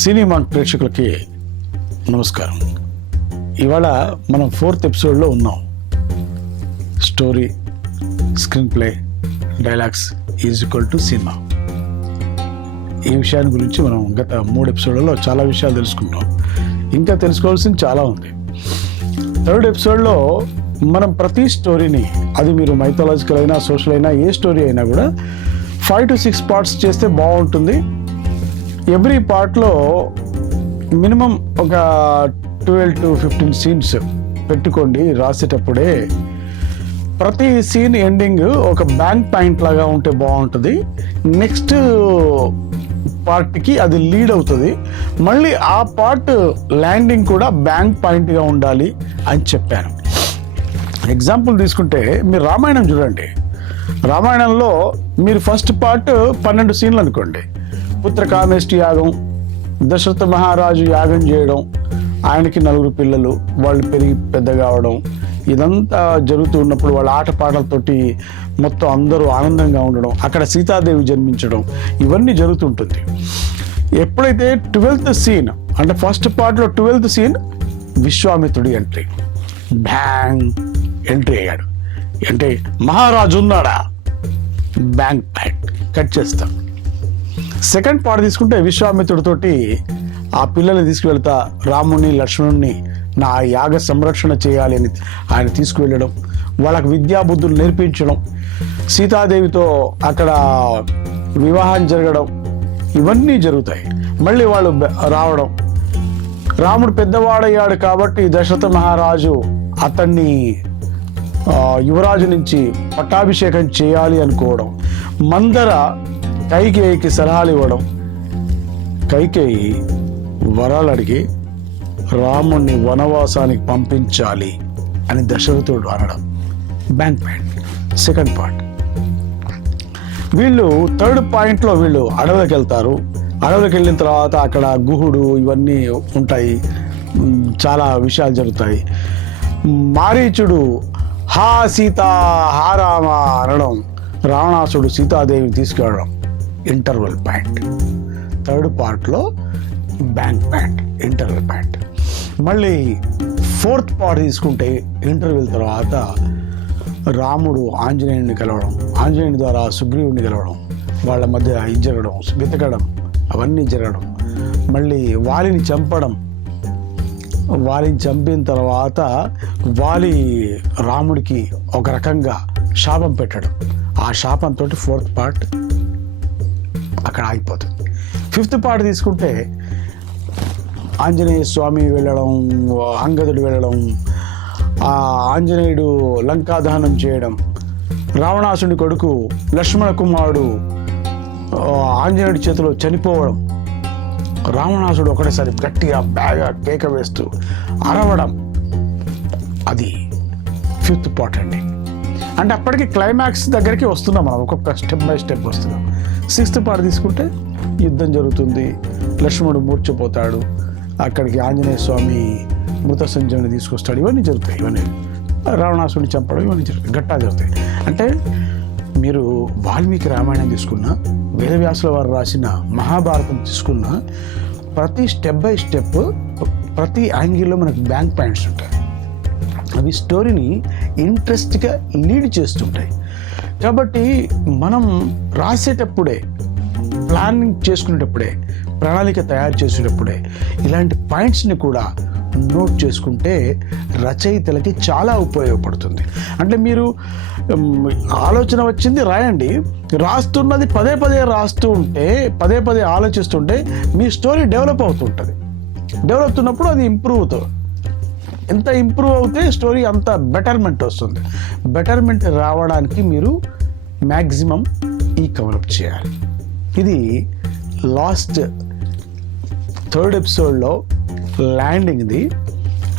Cinema ప్రేక్షకులకి నమస్కారం. ఇవాళ మనం 4th ఎపిసోడ్లో ఉన్నాం. Story, screen play, dialogues is equal to cinema. ఈ విషయాన్ని గురించి మనం గత 3 ఎపిసోడ్లలో చాలా విషయాలు తెలుసుకున్నాం. ఇంకా తెలుసుకోవాల్సింది చాలా ఉంది. 3rd ఎపిసోడ్లో మనం ప్రతి స్టోరీని, అది మీరు మైథాలజికల్ అయినా సోషల్ అయినా ఏ స్టోరీ అయినా కూడా 5 to 6 పార్ట్స్ చేస్తే బాగుంటుంది. ఎవ్రీ పార్ట్లో మినిమం ఒక 12 to 15 సీన్స్ పెట్టుకోండి. రాసేటప్పుడే ప్రతి సీన్ ఎండింగ్ ఒక బ్యాంక్ పాయింట్ లాగా ఉంటే బాగుంటుంది. నెక్స్ట్ పార్ట్కి అది లీడ్ అవుతుంది. మళ్ళీ ఆ పార్ట్ ల్యాండింగ్ కూడా బ్యాంక్ పాయింట్గా ఉండాలి అని చెప్పాను. ఎగ్జాంపుల్ తీసుకుంటే మీరు రామాయణం చూడండి. రామాయణంలో మీరు ఫస్ట్ పార్ట్ 12 సీన్లు అనుకోండి. పుత్రకామేష్టి యాగం, దశరథ మహారాజు యాగం చేయడం, ఆయనకి 4 పిల్లలు, వాళ్ళు పెరిగి పెద్దగా అవడం, ఇదంతా జరుగుతూ ఉన్నప్పుడు వాళ్ళ ఆటపాటలతోటి మొత్తం అందరూ ఆనందంగా ఉండడం, అక్కడ సీతాదేవి జన్మించడం, ఇవన్నీ జరుగుతుంటుంది. ఎప్పుడైతే 12th సీన్ అంటే ఫస్ట్ పార్ట్లో 12th సీన్ విశ్వామిత్రుడి ఎంట్రీ, బ్యాంగ్ ఎంట్రీ అయ్యాడు. అంటే మహారాజు ఉన్నాడా, బ్యాంక్ ప్యాక్ కట్ చేస్తాం. సెకండ్ పార్ట్ తీసుకుంటే విశ్వామిత్రుడితోటి ఆ పిల్లల్ని తీసుకువెళ్తా రాముని లక్ష్మణుని నా యాగ సంరక్షణ చేయాలి అని ఆయన తీసుకువెళ్ళడం, వాళ్ళకి విద్యాబుద్ధులు నేర్పించడం, సీతాదేవితో అక్కడ వివాహం జరగడం, ఇవన్నీ జరుగుతాయి. మళ్ళీ వాళ్ళు రావడం, రాముడు పెద్దవాడయ్యాడు కాబట్టి దశరథ మహారాజు అతన్ని యువరాజు నుంచి పట్టాభిషేకం చేయాలి అనుకోవడం, మందర కైకేయికి సలహాలు ఇవ్వడం, కైకేయి వరాలు అడిగి రాముణ్ణి వనవాసానికి పంపించాలి అని దశరథుడు అనడం, బ్యాంక్ పాయింట్. సెకండ్ పార్ట్ వీళ్ళు 3rd పాయింట్లో వీళ్ళు అడవులకు వెళ్తారు. అడవులకు వెళ్ళిన తర్వాత అక్కడ గుహుడు ఇవన్నీ ఉంటాయి, చాలా విషయాలు జరుగుతాయి. మారీచుడు హా సీత హా రామ అనడం, రావణాసుడు సీతాదేవిని తీసుకెళ్ళడం, ఇంటర్వెల్ పాయింట్. 3rd పార్ట్లో బ్యాంక్ పాయింట్, ఇంటర్వెల్ పాయింట్. మళ్ళీ 4th పార్ట్ తీసుకుంటే ఇంటర్వెల్ తర్వాత రాముడు ఆంజనేయుడిని కలవడం, ఆంజనేయుని ద్వారా సుగ్రీవుడిని కలవడం, వాళ్ళ మధ్య ఇది జరగడం, వెతకడం, అవన్నీ జరగడం. మళ్ళీ వాలిని చంపడం, వాలిని చంపిన తర్వాత వాలి రాముడికి ఒక రకంగా శాపం పెట్టడం, ఆ శాపంతో 4th పార్ట్ అక్కడ ఆగిపోతుంది. 5th పార్ట్ తీసుకుంటే ఆంజనేయ స్వామి వెళ్ళడం, అంగదుడు వెళ్ళడం, ఆంజనేయుడు లంకాదహనం చేయడం, రావణాసుని కొడుకు లక్ష్మణ కుమారుడు ఆంజనేయుడి చేతిలో చనిపోవడం, రావణాసుడు ఒకటేసారి గట్టిగా బాగా కేక వేస్తూ అరవడం, అది 5th పార్ట్ అండి. అంటే అప్పటికి క్లైమాక్స్ దగ్గరికి వస్తున్నాం మనం, ఒక్కొక్క స్టెప్ బై స్టెప్ వస్తున్నాం. 6th పార్ట్ తీసుకుంటే యుద్ధం జరుగుతుంది, లక్ష్మణుడు మూర్చిపోతాడు, అక్కడికి ఆంజనేయ స్వామి మృత సంజీవుని తీసుకొస్తాడు, ఇవన్నీ జరుగుతాయి. ఇవన్నీ రావణాసుడిని చంపడం, ఇవన్నీ జరుగుతాయి, గట్టా జరుగుతాయి. అంటే మీరు వాల్మీకి రామాయణం తీసుకున్నా, వేదవ్యాసుల వారు రాసిన మహాభారతం తీసుకున్నా, ప్రతి స్టెప్ బై స్టెప్ ప్రతి యాంగిల్లో మనకు బ్యాంక్ పాయింట్స్ ఉంటాయి. అవి స్టోరీని ఇంట్రెస్ట్గా లీడ్ చేస్తుంటాయి. కాబట్టి మనం రాసేటప్పుడే, ప్లానింగ్ చేసుకునేటప్పుడే, ప్రణాళిక తయారు చేసేటప్పుడే ఇలాంటి పాయింట్స్ని కూడా నోట్ చేసుకుంటే రచయితలకి చాలా ఉపయోగపడుతుంది. అంటే మీరు ఆలోచన వచ్చింది రాయండి, రాస్తున్నది పదే పదే రాస్తూ ఉంటే, పదే పదే ఆలోచిస్తుంటే మీ స్టోరీ డెవలప్ అవుతుంటుంది. డెవలప్ అవుతున్నప్పుడు అది ఇంప్రూవ్ అవుతుంది. ఎంత ఇంప్రూవ్ అవుతే స్టోరీ అంత బెటర్మెంట్ వస్తుంది. బెటర్మెంట్ రావడానికి మీరు మ్యాక్సిమం ఈ కవరప్ చేయాలి. ఇది లాస్ట్ 3rd ఎపిసోడ్లో ల్యాండింగ్ది.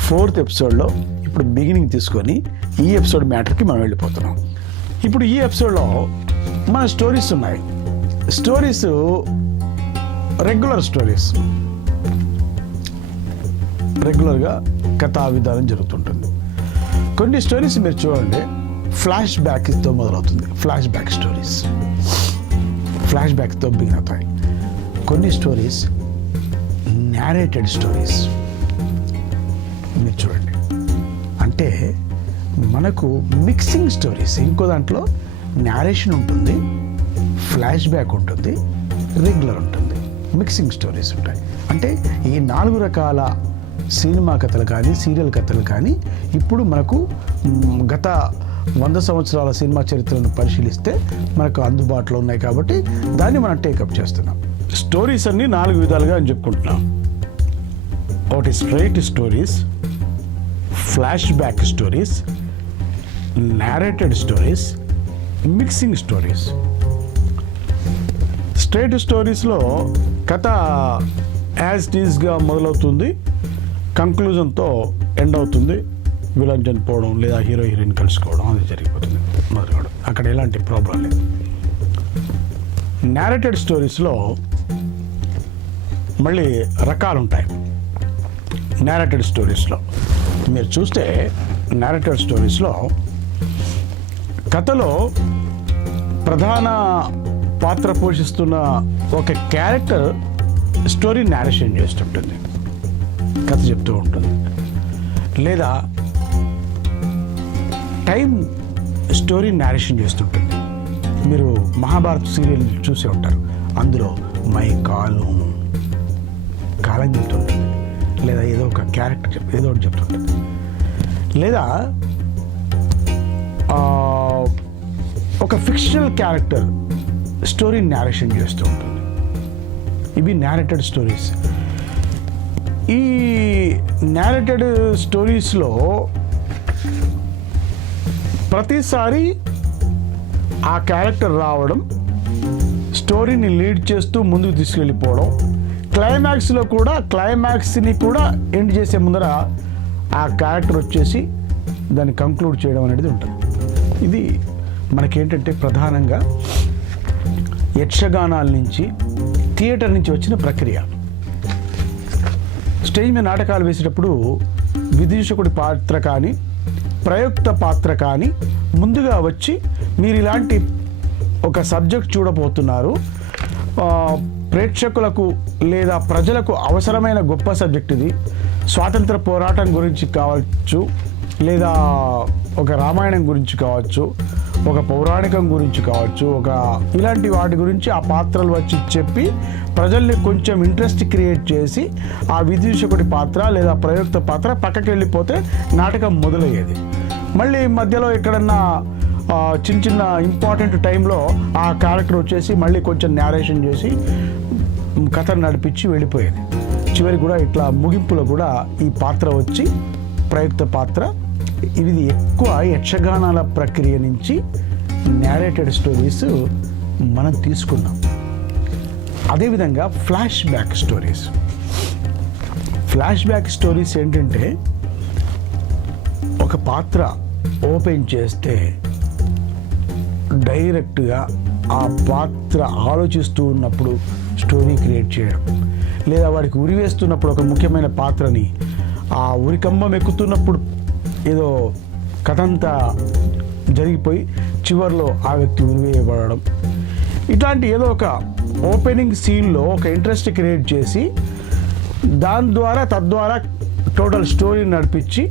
4th ఎపిసోడ్లో ఇప్పుడు బిగినింగ్ తీసుకొని ఈ ఎపిసోడ్ మ్యాటర్కి మనం వెళ్ళిపోతున్నాం. ఇప్పుడు ఈ ఎపిసోడ్లో మన స్టోరీస్ ఉన్నాయి. స్టోరీస్ రెగ్యులర్ స్టోరీస్, రెగ్యులర్గా కథా విధానం జరుగుతుంటుంది. కొన్ని స్టోరీస్ మీరు చూడండి, ఫ్లాష్ బ్యాక్తో మొదలవుతుంది. ఫ్లాష్ బ్యాక్ స్టోరీస్ ఫ్లాష్ బ్యాక్తో బిగిన్ అవుతాయి. కొన్ని స్టోరీస్ నేరేటెడ్ స్టోరీస్. మీరు చూడండి, అంటే మనకు మిక్సింగ్ స్టోరీస్. ఇంకో దాంట్లో నేరేషన్ ఉంటుంది, ఫ్లాష్ బ్యాక్ ఉంటుంది, రెగ్యులర్ ఉంటుంది, మిక్సింగ్ స్టోరీస్ ఉంటాయి. అంటే ఈ 4 రకాల సినిమా కథలు కానీ సీరియల్ కథలు కానీ ఇప్పుడు మనకు గత 100 సంవత్సరాల సినిమా చరిత్రను పరిశీలిస్తే మనకు అందుబాటులో ఉన్నాయి. కాబట్టి దాన్ని మనం టేకప్ చేస్తున్నాం. స్టోరీస్ అన్ని 4 విధాలుగా అని చెప్పుకుంటున్నాం. ఒకటి straight stories, flash back stories, narrated stories, mixing stories. Straight స్టోరీస్లో కథ యాజ్ ఇట్ ఈస్గా మొదలవుతుంది, కంక్లూజన్తో ఎండ్ అవుతుంది. విలన్ చనిపోవడం లేదా హీరో హీరోయిన్ కలుసుకోవడం అది జరిగిపోతుంది, మొదలుకోవడం. అక్కడ ఎలాంటి ప్రాబ్లం లేదు. నేరేటెడ్ స్టోరీస్లో మళ్ళీ రకాలు ఉంటాయి. నేరేటెడ్ స్టోరీస్లో మీరు చూస్తే నేరేటెడ్ స్టోరీస్లో కథలో ప్రధాన పాత్ర పోషిస్తున్న ఒక క్యారెక్టర్ స్టోరీ నేరేషన్ చేస్తుంటుంది, కథ చెప్తూ ఉంటుంది. లేదా టైం స్టోరీ నేరేషన్ చేస్తుంటుంది. మీరు మహాభారత్ సీరియల్ చూసే ఉంటారు. అందులో మై కాలం చెప్తుంటుంది, లేదా ఏదో ఒక క్యారెక్టర్ ఏదో ఒకటి చెప్తుంటుంది. లేదా ఒక ఫిక్షనల్ క్యారెక్టర్ స్టోరీ నేరేషన్ చేస్తూ ఉంటుంది. ఇవి నేరేటెడ్ స్టోరీస్. ఈ నేరేటెడ్ స్టోరీస్లో ప్రతిసారి ఆ క్యారెక్టర్ రావడం, స్టోరీని లీడ్ చేస్తూ ముందుకు తీసుకెళ్ళిపోవడం, క్లైమాక్స్లో కూడా క్లైమాక్స్ని కూడా ఎండ్ చేసే ముందర ఆ క్యారెక్టర్ వచ్చేసి దాన్ని కంక్లూడ్ చేయడం అనేది ఉంటుంది. ఇది మనకేంటంటే ప్రధానంగా యక్షగానాల నుంచి, థియేటర్ నుంచి వచ్చిన ప్రక్రియ. స్టేజ్ మీద నాటకాలు వేసేటప్పుడు విదూషకుడి పాత్ర కానీ ప్రయుక్త పాత్ర కానీ ముందుగా వచ్చి మీరు ఇలాంటి ఒక సబ్జెక్ట్ చూడబోతున్నారు, ప్రేక్షకులకు లేదా ప్రజలకు అవసరమైన గొప్ప సబ్జెక్ట్ ఇది, స్వాతంత్ర పోరాటం గురించి కావచ్చు, లేదా ఒక రామాయణం గురించి కావచ్చు, ఒక పౌరాణికం గురించి కావచ్చు, ఒక ఇలాంటి వాటి గురించి ఆ పాత్రలు వచ్చి చెప్పి ప్రజల్ని కొంచెం ఇంట్రెస్ట్ క్రియేట్ చేసి ఆ విదూషకుడి పాత్ర లేదా ప్రయుక్త పాత్ర పక్కకి వెళ్ళిపోతే నాటకం మొదలయ్యేది. మళ్ళీ మధ్యలో ఎక్కడన్నా చిన్న చిన్న ఇంపార్టెంట్ టైంలో ఆ క్యారెక్టర్ వచ్చేసి మళ్ళీ కొంచెం నేరేషన్ చేసి కథను నడిపించి వెళ్ళిపోయేది. చివరికి కూడా ఇట్లా ముగింపులో కూడా ఈ పాత్ర వచ్చి ప్రయుక్త పాత్ర. ఇది ఎక్కువ యక్షగానాల ప్రక్రియ నుంచి నేరేటెడ్ స్టోరీస్ మనం తీసుకున్నాం. అదేవిధంగా flash back stories. Flash back stories ఏంటంటే ఒక పాత్ర ఓపెన్ చేస్తే డైరెక్ట్గా ఆ పాత్ర ఆలోచిస్తూ ఉన్నప్పుడు స్టోరీ క్రియేట్ చేయడం, లేదా వాడికి ఉరి వేస్తున్నప్పుడు ఒక ముఖ్యమైన పాత్రని ఆ ఉరికంబం ఎక్కుతున్నప్పుడు ఏదో కథంతా జరిగిపోయి చివరిలో ఆ వ్యక్తి ఉరివేయబడడం, ఇట్లాంటి ఏదో ఒక ఓపెనింగ్ సీన్లో ఒక ఇంట్రెస్ట్ క్రియేట్ చేసి తద్వారా టోటల్ స్టోరీ నడిపించి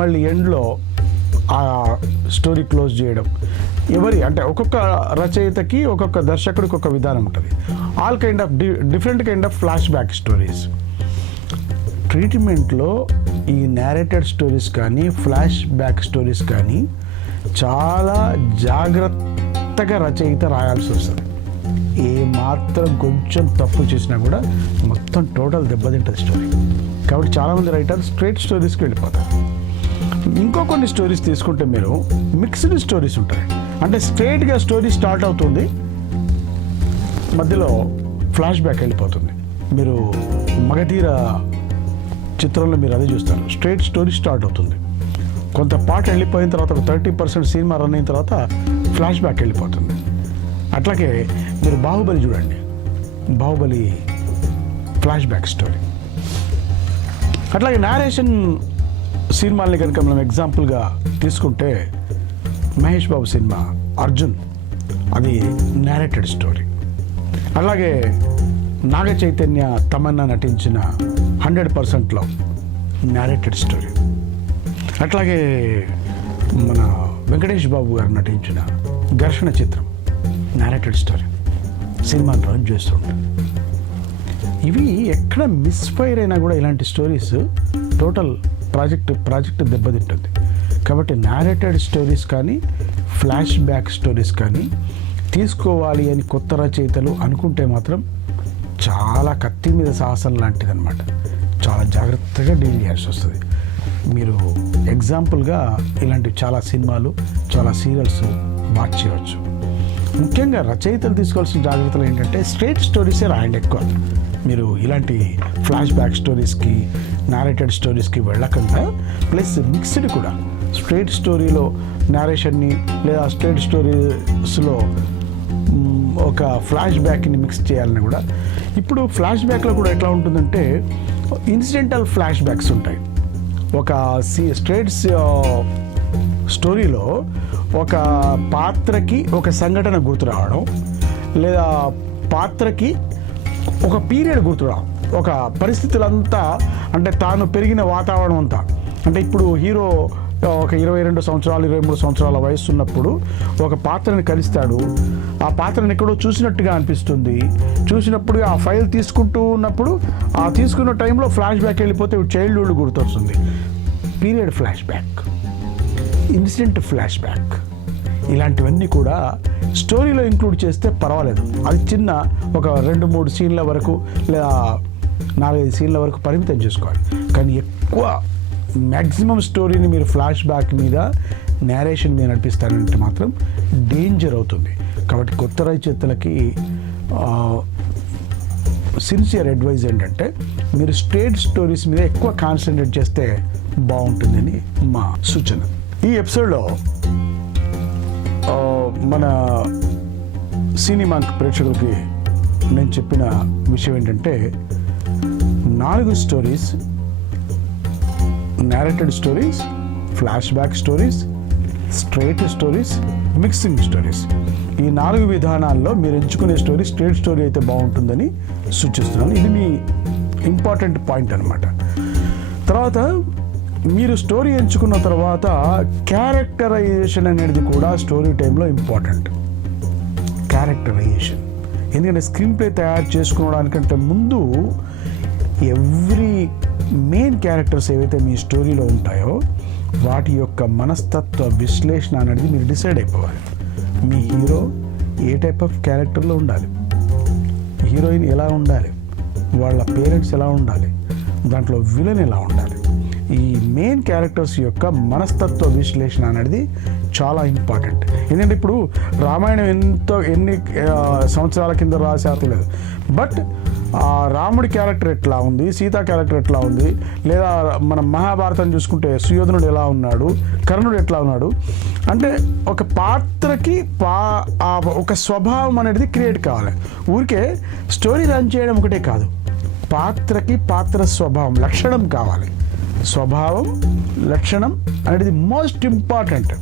మళ్ళీ ఎండ్లో ఆ స్టోరీ క్లోజ్ చేయడం. అంటే ఒక్కొక్క రచయితకి ఒక్కొక్క దర్శకుడికి ఒక విధానం ఉంటుంది. All kind of different kind of flash back stories. ట్రీట్మెంట్లో ఈ నేరేటెడ్ స్టోరీస్ కానీ ఫ్లాష్ బ్యాక్ స్టోరీస్ కానీ చాలా జాగ్రత్తగా రచయిత రాయాల్సి వస్తుంది. ఏ మాత్రం కొంచెం తప్పు చేసినా కూడా మొత్తం టోటల్ దెబ్బతింటుంది స్టోరీ. కాబట్టి చాలామంది రైటర్లు స్ట్రైట్ స్టోరీస్కి వెళ్ళిపోతారు. ఇంకో కొన్ని స్టోరీస్ తీసుకుంటే మీరు మిక్స్డ్ స్టోరీస్ ఉంటాయి. అంటే స్ట్రైట్గా స్టోరీ స్టార్ట్ అవుతుంది, మధ్యలో ఫ్లాష్ బ్యాక్ వెళ్ళిపోతుంది. మీరు మగధీర చిత్రంలో మీరు అదే చూస్తారు. స్ట్రైట్ స్టోరీ స్టార్ట్ అవుతుంది, కొంత పాట వెళ్ళిపోయిన తర్వాత ఒక 30% సినిమా రన్ అయిన తర్వాత ఫ్లాష్ బ్యాక్ వెళ్ళిపోతుంది. అట్లాగే మీరు బాహుబలి చూడండి, బాహుబలి ఫ్లాష్ బ్యాక్ స్టోరీ. అట్లాగే నేరేషన్ సినిమాల్ని కనుక మనం ఎగ్జాంపుల్గా తీసుకుంటే మహేష్ బాబు సినిమా అర్జున్, అది నేరేటెడ్ స్టోరీ. అలాగే నాగ చైతన్య తమన్నా నటించిన 100%లో నేరేటెడ్ స్టోరీ. అట్లాగే మన వెంకటేష్ బాబు గారు నటించిన ఘర్షణ చిత్రం నేరేటెడ్ స్టోరీ సినిమాను రన్ చేస్తుంటారు. ఇవి ఎక్కడ మిస్ఫైర్ అయినా కూడా ఇలాంటి స్టోరీస్ టోటల్ ప్రాజెక్ట్ దెబ్బతింటుంది. కాబట్టి నేరేటెడ్ స్టోరీస్ కానీ ఫ్లాష్ బ్యాక్ స్టోరీస్ కానీ తీసుకోవాలి అని కొత్త రచయితలు అనుకుంటే మాత్రం చాలా కత్తి మీద సాహసం లాంటిది అనమాట. చాలా జాగ్రత్తగా డీల్ చేయాల్సి వస్తుంది. మీరు ఎగ్జాంపుల్గా ఇలాంటి చాలా సినిమాలు, చాలా సీరియల్స్ వాచ్ చేయవచ్చు. ముఖ్యంగా రచయితలు తీసుకోవాల్సిన జాగ్రత్తలు ఏంటంటే స్ట్రైట్ స్టోరీసే రాయండి ఎక్కువ. మీరు ఇలాంటి ఫ్లాష్ బ్యాక్ స్టోరీస్కి, నారేటెడ్ స్టోరీస్కి వెళ్ళకుండా ప్లస్ మిక్స్డ్ కూడా స్ట్రైట్ స్టోరీలో నేరేషన్ని లేదా స్ట్రైట్ స్టోరీస్లో ఒక ఫ్లాష్ బ్యాక్ని మిక్స్ చేయాలని కూడా. ఇప్పుడు ఫ్లాష్ బ్యాక్లో కూడా ఎట్లా ఉంటుందంటే ఇన్సిడెంటల్ ఫ్లాష్ బ్యాక్స్ ఉంటాయి. ఒక స్ట్రైట్ స్టోరీలో ఒక పాత్రకి ఒక సంఘటన గుర్తు రావడం, లేదా పాత్రకి ఒక పీరియడ్ గుర్తు రావడం, ఒక పరిస్థితులంతా అంటే తాను పెరిగిన వాతావరణం అంతా. అంటే ఇప్పుడు హీరో ఒక 22 సంవత్సరాలు 23 సంవత్సరాల వయసు ఉన్నప్పుడు ఒక పాత్రని కలిస్తాడు. ఆ పాత్రను ఎక్కడో చూసినట్టుగా అనిపిస్తుంది. చూసినప్పుడు ఆ ఫైల్ తీసుకుంటూ ఉన్నప్పుడు ఆ తీసుకున్న టైంలో ఫ్లాష్ బ్యాక్ వెళ్ళిపోతే చైల్డ్హుడ్ గుర్తొస్తుంది. Period flash back, incident flash back, ఇలాంటివన్నీ కూడా స్టోరీలో ఇంక్లూడ్ చేస్తే పర్వాలేదు. అది చిన్న ఒక 2-3 సీన్ల వరకు లేదా 4-5 సీన్ల వరకు పరిమితం చేసుకోవాలి. కానీ ఎక్కువ మ్యాక్సిమం స్టోరీని మీరు ఫ్లాష్ బ్యాక్ మీద, నేరేషన్ మీద నడిపిస్తారంటే మాత్రం డేంజర్ అవుతుంది. కాబట్టి కొత్త రచయితలకి సిన్సియర్ అడ్వైజ్ ఏంటంటే మీరు స్ట్రైట్ స్టోరీస్ మీద ఎక్కువ కాన్సన్ట్రేట్ చేస్తే బాగుంటుందని మా సూచన. ఈ ఎపిసోడ్లో మన సినిమా ప్రేక్షకులకి నేను చెప్పిన విషయం ఏంటంటే 4 stories, narrated stories, flash back stories, straight stories, mixing stories. ఈ 4 విధానాల్లో మీరు ఎంచుకునే స్టోరీ స్ట్రైట్ స్టోరీ అయితే బాగుంటుందని సూచిస్తున్నాను. ఇది మీ ఇంపార్టెంట్ పాయింట్ అనమాట. తర్వాత మీరు స్టోరీ ఎంచుకున్న తర్వాత క్యారెక్టరైజేషన్ అనేది కూడా స్టోరీ టైంలో ఇంపార్టెంట్. క్యారెక్టరైజేషన్ ఎందుకంటే స్క్రీన్ ప్లే తయారు చేసుకోవడానికంటే ముందు ఎవ్రీ మెయిన్ క్యారెక్టర్స్ ఏవైతే మీ స్టోరీలో ఉంటాయో వాటి యొక్క మనస్తత్వ విశ్లేషణ అనేది మీరు డిసైడ్ అయిపోవాలి. మీ హీరో ఏ టైప్ ఆఫ్ క్యారెక్టర్లో ఉండాలి, హీరోయిన్ ఎలా ఉండాలి, వాళ్ళ పేరెంట్స్ ఎలా ఉండాలి, దాంట్లో విలన్ ఎలా ఉండాలి. ఈ మెయిన్ క్యారెక్టర్స్ యొక్క మనస్తత్వ విశ్లేషణ అనేది చాలా ఇంపార్టెంట్. ఎందుకంటే ఇప్పుడు రామాయణం ఎన్ని సంవత్సరాల కింద రాశారు లేదు, బట్ రాముడి క్యారెక్టర్ ఎట్లా ఉంది, సీతా క్యారెక్టర్ ఎట్లా ఉంది, లేదా మన మహాభారతం చూసుకుంటే సుయోధనుడు ఎలా ఉన్నాడు, కర్ణుడు ఎట్లా ఉన్నాడు, అంటే ఒక పాత్రకి ఒక స్వభావం అనేది క్రియేట్ కావాలి. ఊరికే స్టోరీ రన్ చేయడం ఒకటే కాదు, పాత్రకి పాత్ర స్వభావం లక్షణం కావాలి. స్వభావం లక్షణం అనేది మోస్ట్ ఇంపార్టెంట్.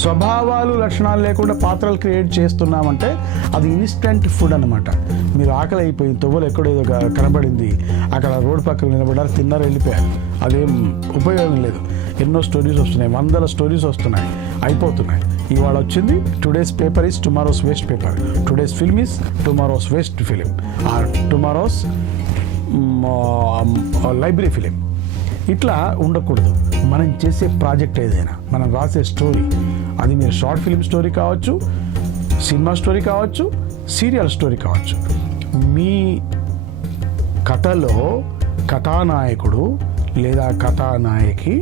స్వభావాలు లక్షణాలు లేకుండా పాత్రలు క్రియేట్ చేస్తున్నామంటే అది ఇన్స్టెంట్ ఫుడ్ అనమాట. మీరు ఆకలి అయిపోయింది, తొవ్వలు ఎక్కడేదో కనబడింది, అక్కడ రోడ్డు పక్కన నిలబడ్డారు, తిన్నారు, వెళ్ళిపోయారు, అదేం ఉపయోగం లేదు. ఎన్నో స్టోరీస్ వస్తున్నాయి, 100 స్టోరీస్ వస్తున్నాయి, అయిపోతున్నాయి. ఇవాళ వచ్చింది today's paper is tomorrow's waste paper, today's film is tomorrow's waste film, or tomorrow's library film. ఇట్లా ఉండకూడదు. మనం చేసే ప్రాజెక్ట్ ఏదైనా, మనం రాసే స్టోరీ, అది మీరు షార్ట్ ఫిల్మ్ స్టోరీ కావచ్చు, సినిమా స్టోరీ కావచ్చు, సీరియల్ స్టోరీ కావచ్చు, మీ కథలో కథానాయకుడు లేదా కథానాయకి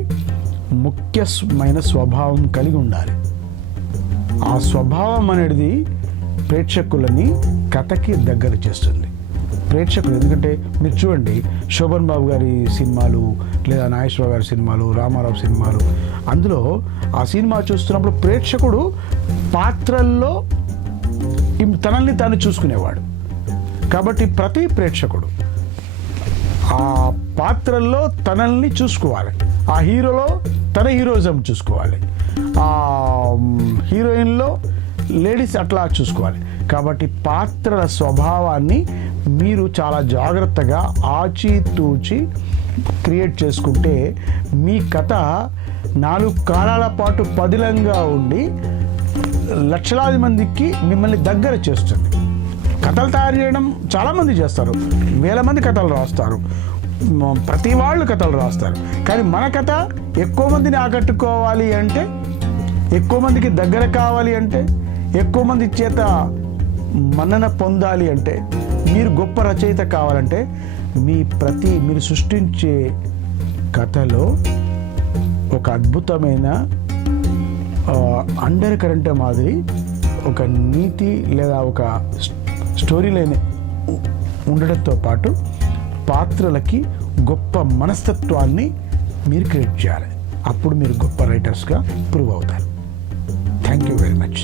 ముఖ్యమైన స్వభావం కలిగి ఉండాలి. ఆ స్వభావం అనేది ప్రేక్షకులని కథకి దగ్గర చేస్తుంది. ప్రేక్షకులు ఎందుకంటే మీరు చూడండి, శోభన్ బాబు గారి సినిమాలు లేదా నాగేశ్వరరావు గారి సినిమాలు, రామారావు సినిమాలు, అందులో ఆ సినిమా చూస్తున్నప్పుడు ప్రేక్షకుడు పాత్రల్లో తనల్ని తాను చూసుకునేవాడు. కాబట్టి ప్రతి ప్రేక్షకుడు ఆ పాత్రల్లో తనల్ని చూసుకోవాలి, ఆ హీరోలో తన హీరోయిజం చూసుకోవాలి, ఆ హీరోయిన్లో లేడీస్ అట్లా చూసుకోవాలి. కాబట్టి పాత్రల స్వభావాన్ని మీరు చాలా జాగ్రత్తగా ఆచితూచి క్రియేట్ చేసుకుంటే మీ కథ 4 కాలాల పాటు పదిలంగా ఉండి లక్షలాది మందికి మిమ్మల్ని దగ్గర చేస్తుంది. కథలు తయారు చేయడం చాలామంది చేస్తారు, వేల మంది కథలు రాస్తారు, ప్రతి వాళ్ళు కథలు రాస్తారు. కానీ మన కథ ఎక్కువ మందిని ఆకట్టుకోవాలి అంటే, ఎక్కువ మందికి దగ్గర కావాలి అంటే, ఎక్కువ మంది చేత మన్నన పొందాలి అంటే, మీరు గొప్ప రచయిత కావాలంటే మీరు సృష్టించే కథలో ఒక అద్భుతమైన అండర్ కరెంట్ మాదిరి ఒక నీతి లేదా ఒక స్టోరీ లైన్ ఉండడంతో పాటు పాత్రలకి గొప్ప మనస్తత్వాన్ని మీరు క్రియేట్ చేయాలి. అప్పుడు మీరు గొప్ప రైటర్స్గా ప్రూవ్ అవుతారు. Thank you very much.